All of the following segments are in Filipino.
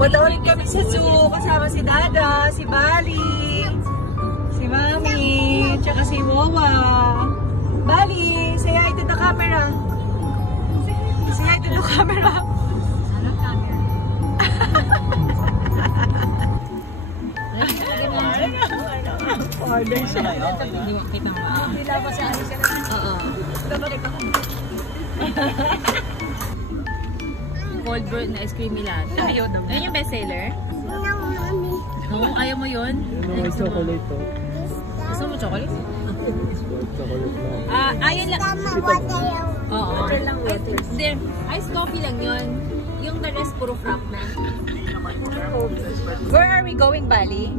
Punta ulit kami sa zoo. Kasama si Dada, si Bali, si Mami, tsaka si Wawa. Bali, say hi to the camera. Say hi to the camera. Ano camera? Order siya. Hindi mo kita mo. Hindi lang pa siya. Oo. Napakita ko. Cold brew na ice cream nila. Ayun naman. Ayun yung bestseller? No, mommy. No, ayaw mo yun? Yung mga chocolate to. Gusto mo chocolate? Chocolate na. Ayun lang. Tama, water. Oo. Water lang, water. Hindi, iced coffee lang yun. Yung the rest puro frap na. Where are we going, Bali?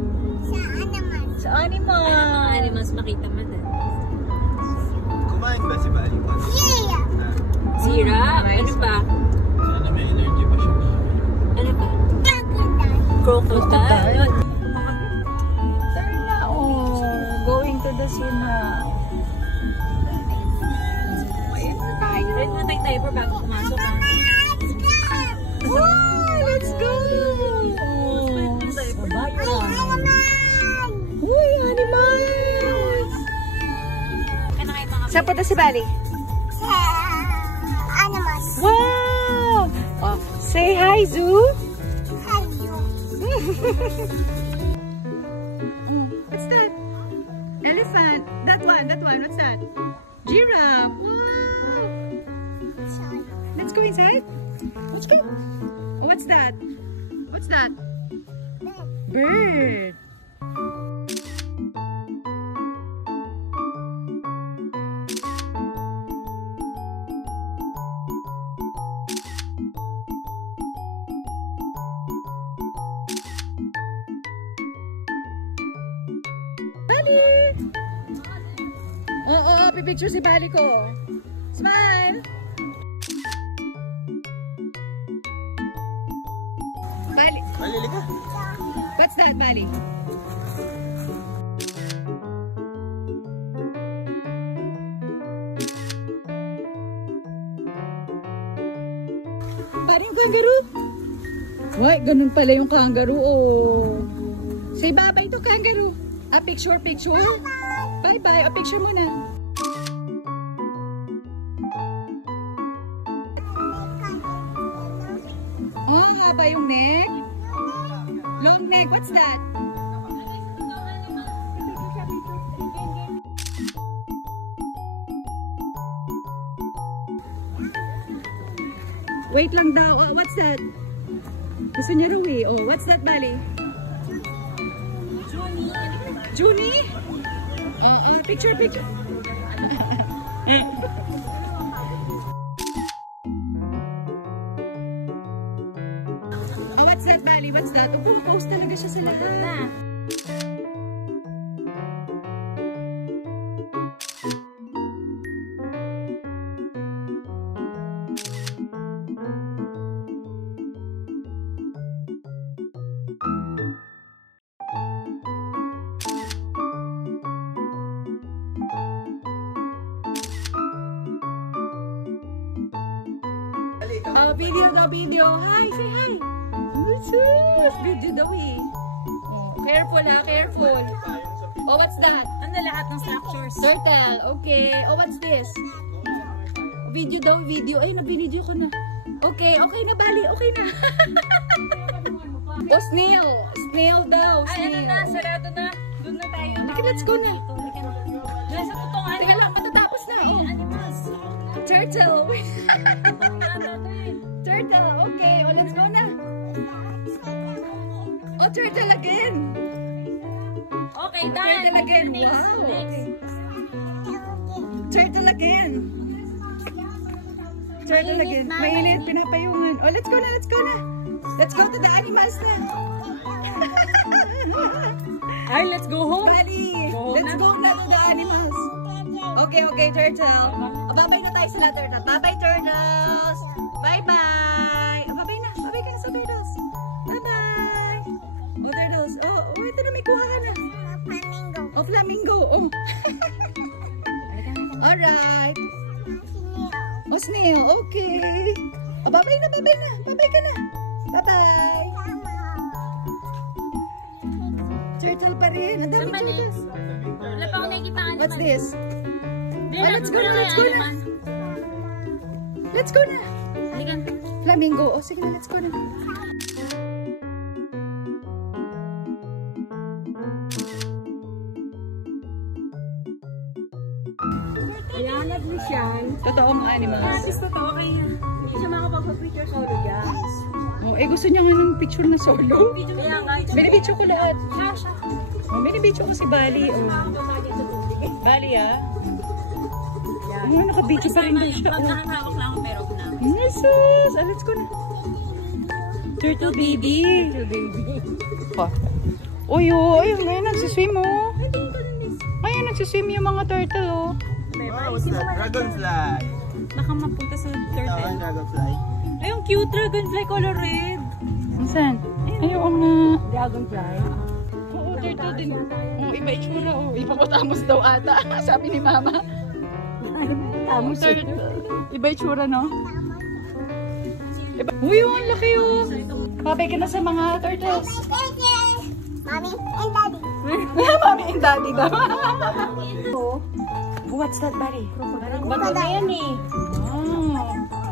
Sa Sa naman? Animal. Ano mga animals makita mo doon? Kumain ba si Bali? Yeah. Zira? Ano ba? Sana may energy pa siya. Ano ba? Crocodile. Crocodile. Tara na, oh. Going to the zoo now. Ayan na tayo. Red na tayo for bago pumasok ha. Wow, let's go! Uy, animals! Kana kayo mga Saan punta si Bali? Sa animals. Wow! Oh, say hi, zoo! Hello. What's that? Elephant. That one. What's that? Giraffe. Wow! Sorry. Let's go inside. Let's go. Oh, what's that? What's that? Bird. Bali! Oo, pipicture si Bali ko. Smile! Bali. Bali, ka. What's that, Bali? Parang yung kangaroo. Why, ganun pala yung kangaroo. Oh. Say bye-bye to kangaroo. Picture. Bye-bye. Picture muna. Oh, haba yung neck. Long neck. What's that? Wait lang daw. Oh, what's that? Gusto niya raw eh. Oh, what's that, Bali? Junie? Picture. Oh, what's that, Bali? What's that? Oh, pumapause talaga siya sa lahat. na. Video. Hi, say hi. Jesus, video daw eh. Oh, careful ha, careful. Oh, what's that? Ano lahat ng structures? Turtle. Okay. Oh, what's this? Video daw, video. Ay, nabinidyo ko na. Okay na, Bali. Okay na. Oh, snail. Snail daw. Ay, ano Snail. na, sarado na. Doon na tayo. Halika, let's go na. Nasa totoong animal. Teka lang, matatapos na. Oh. Animals. Turtle. Totoong Turtle. Okay. Oh, let's go na. Oh, turtle again. Okay, done. Turtle again. Next, Wow. next. Okay. Turtle again. Turtle again. Mainit, pinapayungan. Oh, let's go na, let's go na. Let's go to the animals na. Ay, let's go home. Bali, Go let's na. go na to the animals. Okay, turtle. Oh, bye-bye na tayo sa lahat, turtle. Bye-bye, turtles. Bye-bye. Oh, bye-bye na. Bye-bye ka na sa turtles. Bye-bye. Oh, turtles. Oh, ito na, may kuha ka na. Flamingo. Oh, flamingo. Oh. Alright. Oh, snail. Okay. Oh, bye-bye na. Bye-bye ka na. Bye-bye. turtle pa rin. Ang dami Saan ba na? turtles. Wala pa ako nakikita ka What's this? There, let's go na, let's go na. Let's go na. Halika. Flamingo. Oh, sige na, let's go na. Ayan, nag-Lucian. Totoong animals. Totoo kaya. Hindi siya makapag-picture solo, guys. Oh, gusto niya nga ng picture na solo. Kaya nga, Binibidyo ko lahat. Oh, binibidyo ko si Bali. Oh. Bali, ah. Oh, nakabidyo pa rin daw siya. Pag Oh. nakahawak lang ako, pero ako na. Jesus! Ah, let's go na. Turtle baby. Turtle baby. Uy, ngayon nagsiswim, oh. Ngayon nagsiswim yung mga turtle, oh. Wow, what's that? Dragonfly. Baka mapunta sa turtle. Dragonfly. Ay, yung cute dragonfly color red. Saan? Ayun nga. Dragonfly. Oo, turtle din. Oh, iba itsura, oh. Ipapatamos daw ata, sabi ni Mama. Tamos turtle. Iba itsura, no? Iba. Uy, ang laki, oh. Babay ka na sa mga turtles. Mommy and Daddy. Mommy and Daddy daw. What's that, buddy? Bato na yan eh. Oh.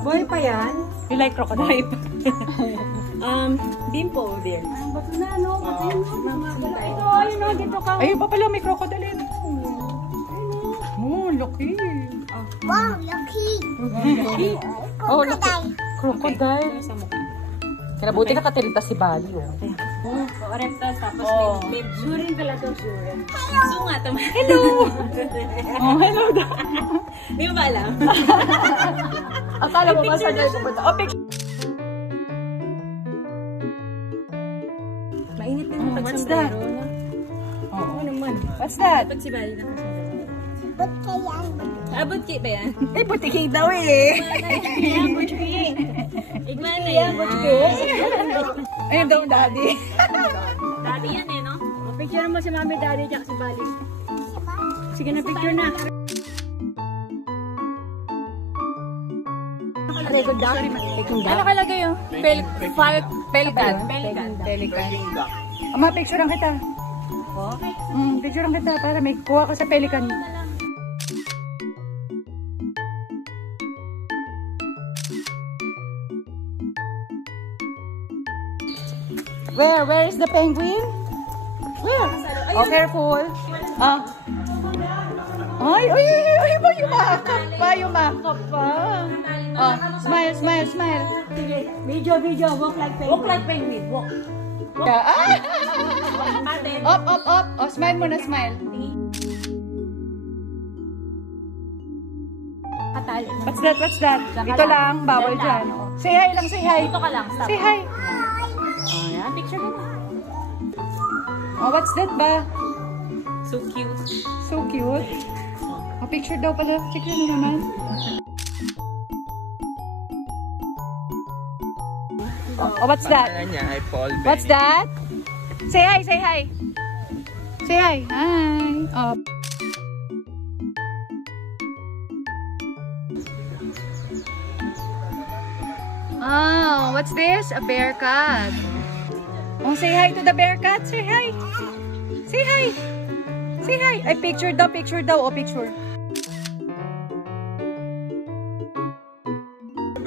Boy pa yan? You like crocodile? Dimple there. Bato na, no? Ito, ayun, no? Dito ka. Ayun pa pala, may crocodile. Oh, laki. Wow, lucky. Oh, laki. Crocodile. Kinabuti ka katilita si Bali, oh. Reptiles tapos may surin pala ito, surin. So nga, tama. Hello! Oh, hello daw. Di mo ba alam? Akala mo ba saan tayo pupunta? Oh, picture. Mainit din Oh, pag what's sombrero, that? no? Oh, naman. what's that? Pag si Bali nakasombrero. Ba't kaya? Abot kay ba yan? Eh, putikay daw eh. Abot kay. Igman na yan. Abot kay. Ayun daw, daddy. Dati yan eh, no? Picture mo si Mami, Daddy, at si Bali. Sige na, picture na. Ano kalagay yun? Pelican. Pelican. Ama, picturean kita. Picturean kita para may kuha ka sa pelican. Where is the penguin? Where? Oh, careful. Ay, yumakap pa. Oh, smile. Video, walk like penguin. Walk like penguin, walk. Up. Oh, smile muna, smile. What's that? Ito lang, bawal dyan. Say hi lang, say hi. Dito ka lang, stop. Say hi. Ayan, picture mo na. Oh, what's that ba? So cute. So cute. Oh, picture daw pala. Picture na naman. Oh, what's that? Ano niya ay Paul Benny. What's that? Say hi. Say hi. Hi. Oh. Oh, what's this? A bear cat. Oh, say hi to the bear cat. Say hi. Say hi. Say hi. Ay, picture daw. Oh, picture.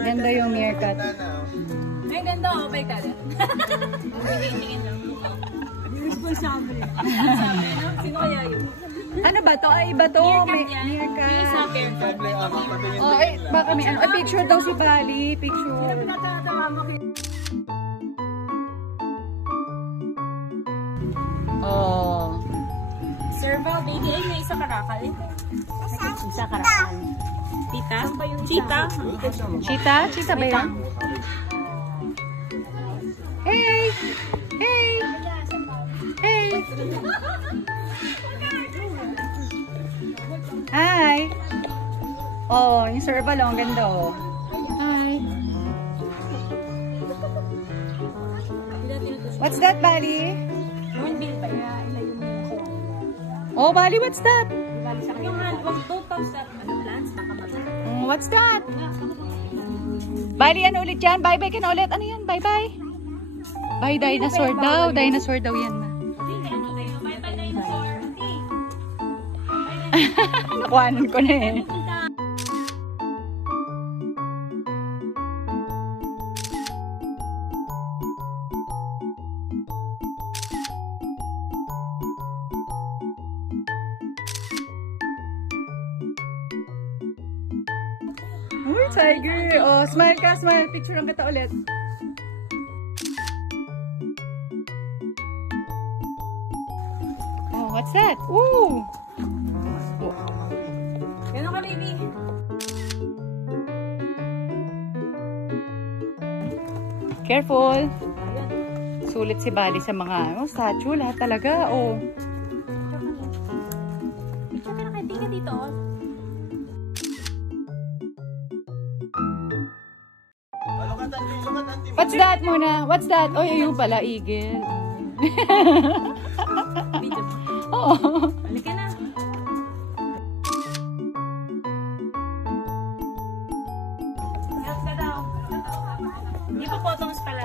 Ganda yung meerkat. Ay, ganda oh, may kalat. Tingin lang. Responsable. Sino kaya yun? Ano ba to? Ay, iba to. Meerkat. Meerkat. Isa bear cat. Oh, ay, baka may ano. Ay, picture daw si Bali. Picture. Oh. Serval, baby. Ay, may isa karakal. Isa karakal. Tita? Cheetah? Cheetah ba yan? Hey! Hi! Oh, yung serval, ang ganda oh. Hi! What's that, Bali? Hornbill ba yan? Oh, Bali, what's that? Yung hand, don't touch that. Plants, baka mag- What's that? Bali, ano ulit yan? Bye-bye ka na ulit. Ano yan? Bye-bye. Bye, dinosaur daw. Dinosaur daw yan. Hindi, ano tayo? Bye-bye. Nakuhanan ko na eh. Uy, tiger. Oh, smile ka, smile. Picture lang kita ulit. Oh, what's that? Ooh! Gano'n ka, baby? Careful. Sulit si Bali sa mga statue. Lahat talaga. Oh. Picture ka na kay Tika dito. What's that muna? What's that? Oh, yung pala, eagle. Video. Oo. Halika na. Help ka daw. Hippopotamus pala.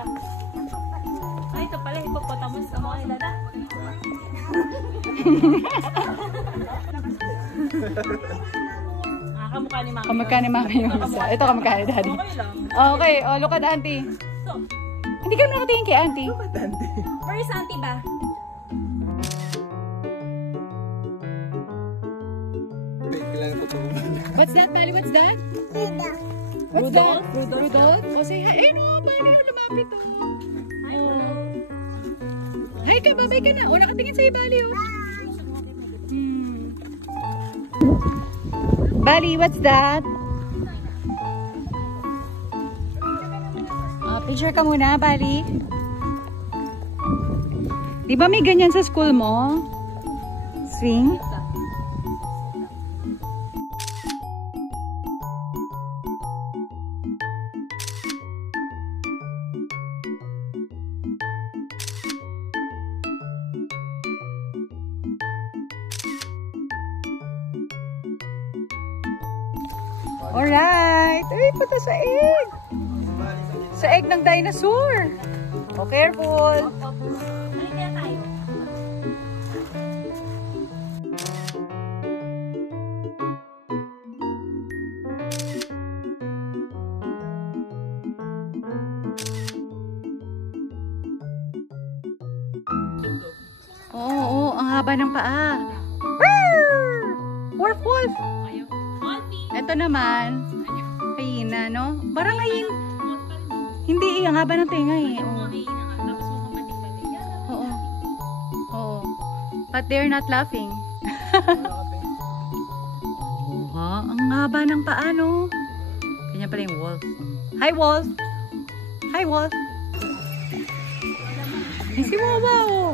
Ay, ito pala. Hippopotamus. Ako ay dada. Kamukha ni Mami. Kamukha ni Mami yung isa. Ito kamukha ni Daddy. Okay lang. Okay, oh, look at Auntie. So, Hindi ka nakatingin kay Auntie. where is Auntie ba? What's that, Bali? What's that? Sida. What's that? Rudolph? Oh, say hi. Eh, no, Bali, oh, lumapit, oh. Hi, Hi ka, babay ka na. Oh, nakatingin sa'yo, Bali, oh. Bali, what's that? Picture ka muna, Bali. Di ba may ganyan sa school mo? Swing? Alright. Ay, punta sa egg. Sa egg ng dinosaur. Oh, careful. Halika na tayo. Oo, ang haba ng paa. Wolf, wolf. Ito naman, hyena, no? Parang hyena. Hindi, ang haba ng tenga eh. Oo. Oo. But they're not laughing. Ang haba ng paa, no? Ganyan pala yung wolf. Hi, wolf! Hi, wolf! Ay, si Wawa, oh.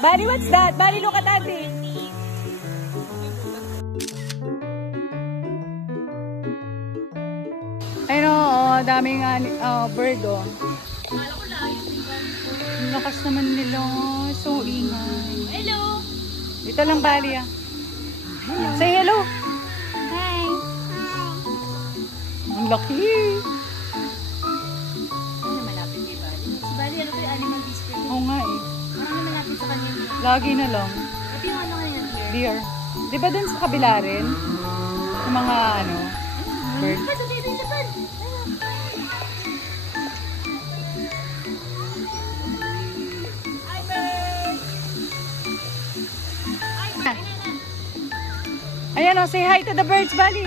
Bali, what's that? Bali, look at Auntie. Ayun, oh, daming bird, oh. Ang lakas naman nila. So ingay. Hello! Dito lang, Bali, ah. Say hello. Hi! Ang laki. Ano malapit kay Bali? Si Bali, ano ko yung animal display? Oo nga, eh. Parang malapit sa kanya. Lagi na lang. Ito yung ano ngayon here? Deer. Di ba dun sa kabila rin? Yung mga, ano, bird. Lapad, okay, lapad! Hi, bird! Ayan, oh, say hi to the birds, Bali.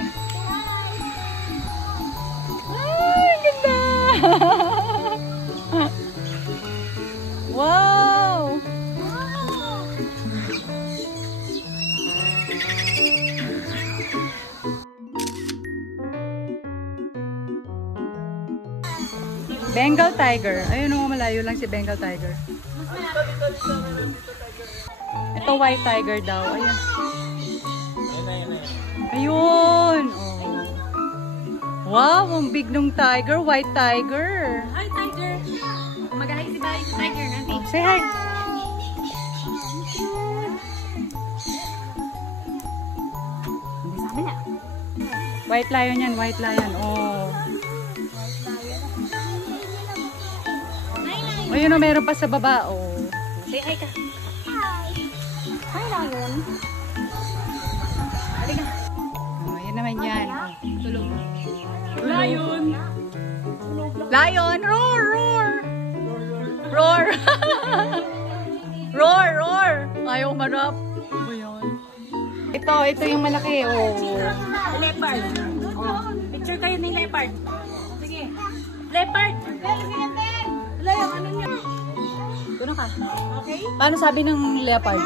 Ay, ganda! Wow! Bengal tiger. Ayun, oh, malayo lang si Bengal tiger. Ito white tiger daw. Ayan. Ayun! Oh. Wow! Ang big nung tiger. White tiger. Hi, tiger! Mag-hi si Bali sa tiger, Auntie. Say hi! Sabi na. White lion yan. White lion. Oh. Hi, lion! Ayun o, meron pa sa baba. Oh. Say hi ka. Hi, Lion. Halika. Oh, yan naman yan. Oh. Tulog. Lion. Lion, roar, roar. Roar. Roar, roar. Ayaw manap. Ano yan? Ito yung malaki. Oh. Leopard. Oh. Picture kayo ni leopard. Sige. Leopard. Wala yung ano niya. Tuno ka. Okay? Paano sabi ng leopard?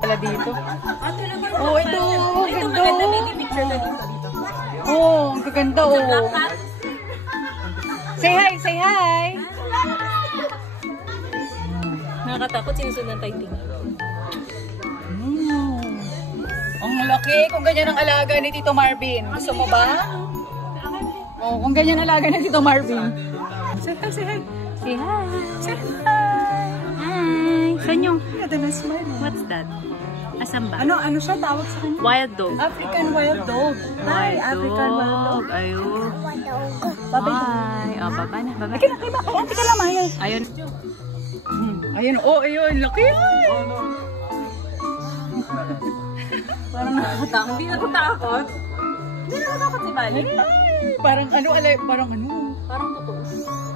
Wala dito. Oh, ito. Ito Ganda. maganda baby picture na dito. Oh, ang gaganda. Oh. Black cat. Say hi, say hi. Nakakatakot sinusunod tayo tingin. Ang laki. Kung ganyan ang alaga ni Tito Marvin. Gusto mo ba? Oh, kung ganyan ang alaga ni Tito Marvin. Say hi, say hi. Say hi. Say hi. Hi. Saan yung? Ganda na smile. What's that? Asan ba? Ano siya tawag sa kanya? Wild dog. African wild dog. Hi, African wild dog. Ayun. Babay. Hi. Oh, baba na. Baba. Kaya kaya ba? Kaya tika lang, Maya. Ayun. Ayun, oh, ayun. Laki. Ay. Parang nakatakot. Hindi nakatakot. Hindi nakatakot si Bali. Ay, parang ano, parang ano. Parang totoo.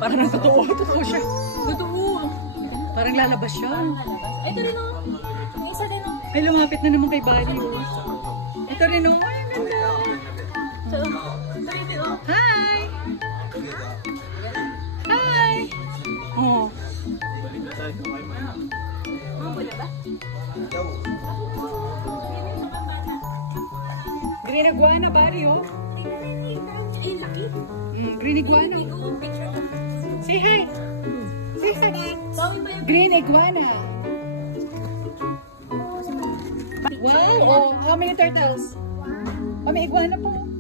Parang ang totoo. Totoo siya. Totoo. Parang lalabas siya. Ay, ito rin oh. Yung isa din oh. Ay, lumapit na naman kay Bali. Ito rin, oh. Ay, ang ganda. So, ito rin oh. Hi! Hi! Oh. Wala ba? Green iguana, Bali, oh. Ay, laki. Green iguana. Picture ko. Say hi! Say hi! Sabi ba yung Green iguana. Wow! Oh, how many turtles? Oh, may iguana po. 9.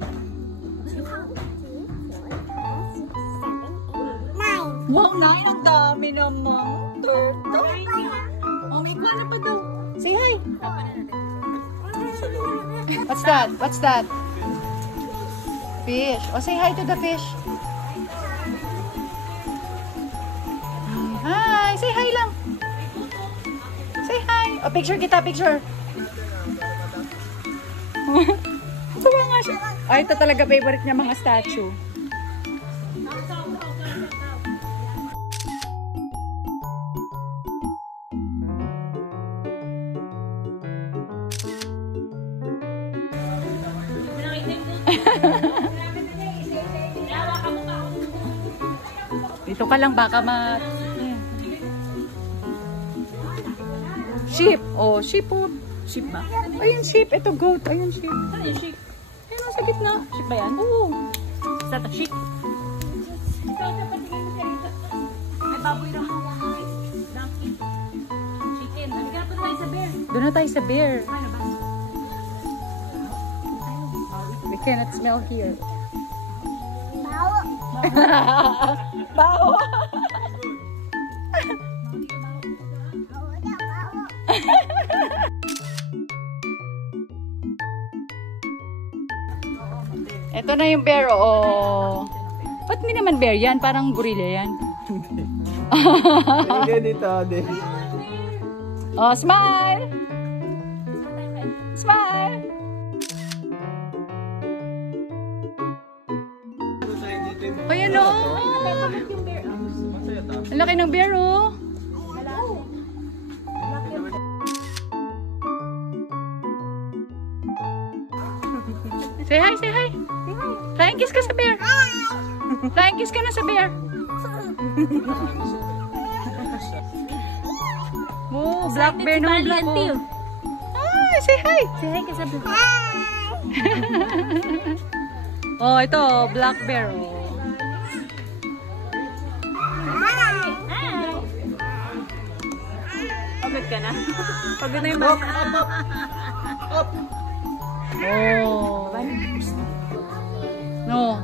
Wow, 9! Ang dami naman. Turtle. Oh, may iguana pa daw. Say hi! What's that? What's that? Fish. Oh, say hi to the fish. Hi! Say hi lang. Say hi. Oh, picture kita, picture. Ito ba nga siya? Ay, ito talaga favorite niya mga statue. Dito ka lang baka ma... Sheep. Oh, sheep po. sheep ba? Ayun, sheep. Ito, goat. Ayun, sheep. Saan yung sheep? Ayun, nasa gitna. Sheep ba yan? Oo. Sa ta sheep? May baboy na mo. Donkey. Chicken. Halika na tayo sa bear. Doon na tayo sa bear. Ano ba? We cannot smell here. Bawo. Bawa. Ito na yung bear, oh. Ba't hindi naman bear yan? Parang gorilla yan. Ganito din. Oh, smile! Smile! Ayan, oh. Ang laki ng bear, oh. Say hi, say hi. Flying kiss ka sa bear. Flying kiss ka na sa bear. Oh, black bear naman black, oh. Hi, say hi. Say hi ka sa bear. Oh, ito, black bear, oh. Pagod ka na? Pagod na yung bata. Oh. No.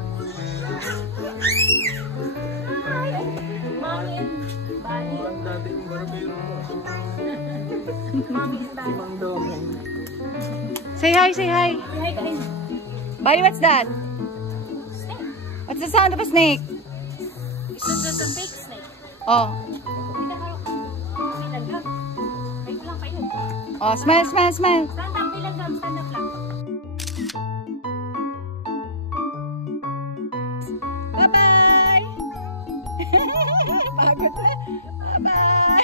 Mommy and Bali. Mommy and Bali. Say hi, say hi. Say hi ka rin. Buddy, what's that? Snake. What's the sound of a snake? This is a fake snake. Oh. Bilanggam. Ay, kulang pa yun. Oh, smile, smile, smile. Stand up, bilanggam. Stand up lang. Bye-bye! Pagod na. Bye-bye!